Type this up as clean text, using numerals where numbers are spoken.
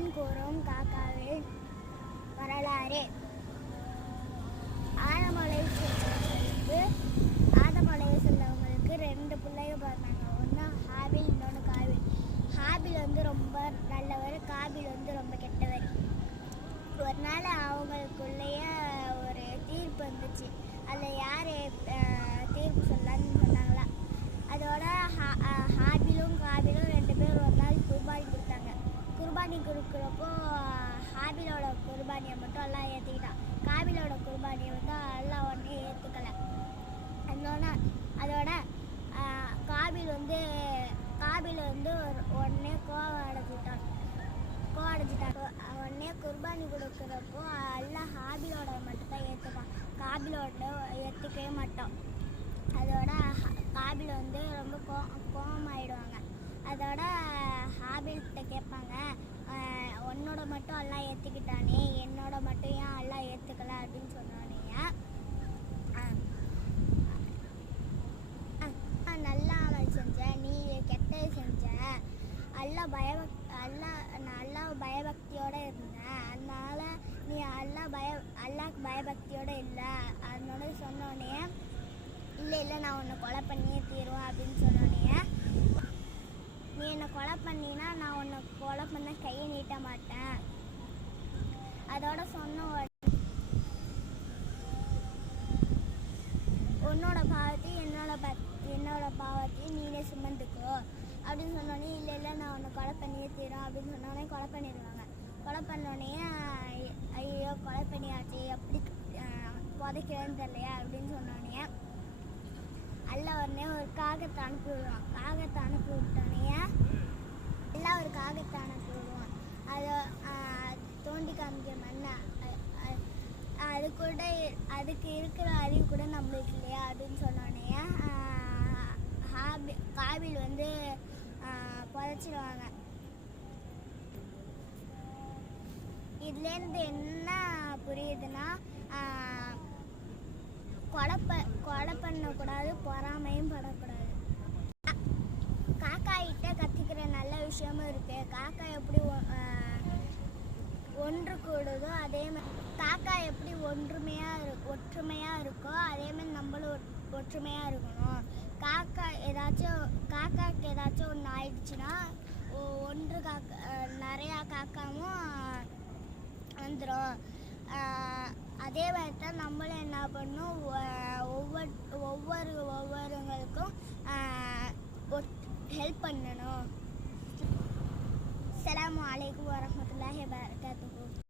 நான் கூறும் காக்காவின் வரலாறு. ஆதமலை செல்வங்களுக்கு 2 பிள்ளைங்க பிறந்தாங்க. ஒன்று ஹாபில், இன்னொன்று காபில். ஹாபில் வந்து ரொம்ப நல்லவர், காபில் வந்து ரொம்ப கெட்டவர். ஒரு நாள் அவங்களுக்குள்ளேயே ஒரு தீர்ப்பு வந்துச்சு. அதில் யார் தீர்ப்பு சொல்லலான்னு சொன்னாங்களா. அதோட ஹாபிலும் காபிலும் 2 பேர் ஒரு நாள் குர்பானி கொடுத்தாங்க. குர்பானி கொடுக்குறப்போ ஹாபிலோட குர்பானியை மட்டும் எல்லாம் ஏற்றுக்கிட்டான். காபிலோட குர்பானியை வந்து எல்லாம் ஒன்றே ஏற்றுக்கலை. அதோட காபில் வந்து உடனே கோவம் அடைஞ்சிட்டான். உடனே குர்பானி கொடுக்குறப்போ எல்லாம் ஹாபிலோட மட்டும்தான் ஏற்றுப்பான், காபிலோட ஏற்றுக்கவே மாட்டோம். அதோட காபில் வந்து ரொம்ப கோவமாயிடுவாங்க. அதோட ஹாபில்கிட்ட கேட்பாங்க, உன்னோட மட்டும் எல்லாம் ஏற்றுக்கிட்டானே, என்னோட மட்டும் ஏன் எல்லாம் ஏற்றுக்கல அப்படின்னு சொன்னானே. நல்லா அமல் செஞ்ச, நீ கெட்டது செஞ்ச, நல்லா பயபக்தியோடு இருந்தேன், அதனால நீ அல்லாஹ் பயபக்தியோடு இல்லை. அதனால சொன்னோடனே இல்லை நான் உன்னை கொலை பண்ணியே தீருவேன் அப்படின்னு சொன்னோடனே, நீ என்னை கொலை பண்ணினா நான் உன்னை கொலை பண்ண கையை நீட்ட மாட்டேன். அதோட சொன்ன உன்னோட பாவத்தையும் என்னோட பாவத்தையும் நீனே சுமந்துக்கோ அப்படின்னு சொன்னோடனே இல்லை நான் உன்னை கொலை பண்ணியே தீரும் அப்படின்னு சொன்னோடனே கொலை பண்ணிடுவாங்க. கொலை பண்ணோடனே ஐயோ கொலை பண்ணியாச்சு, எப்படி புதைக்கிறேன்னு தெரியலையா அப்படின்னு சொன்னோடனே உடனே ஒரு காகத்தை அனுப்பி விடுவான். காகத்தை அனுப்பி விட்டோடனே ஒரு காகத்தை அனுப்பி விடுவான். அதை தோண்டி காமிக்கிற மண்ணை அதுக்கு இருக்கிற அறிவு கூட நம்மளுக்கு இல்லையா அப்படின்னு சொன்னோடனே காபில் வந்து புதைச்சிடுவாங்க. இதுலேருந்து என்ன புரியுதுன்னா, கொலை பண்ணக்கூடாது, பொறாமையும் படக்கூடாது. காக்காயிட்ட கற்றுக்கிற நல்ல விஷயமும் இருக்கு. காக்கா எப்படி ஒன்று கூடுதோ அதே மாதிரி காக்கா எப்படி ஒற்றுமையாக இருக்கோ அதே மாதிரி நம்மளும் ஒற்றுமையாக இருக்கணும். காக்காக்கு ஏதாச்சும் ஒன்று ஆயிடுச்சுன்னா நிறையா காக்காவும் வந்துடும். அதே மாதிரி தான் நம்மளும் என்ன பண்ணணும், ஒவ்வொருவங்களுக்கும் ஹெல்ப் பண்ணணும். அஸ்ஸலாமு அலைக்கும் வரஹ்மத்துல்லாஹி வபரகாத்துஹு.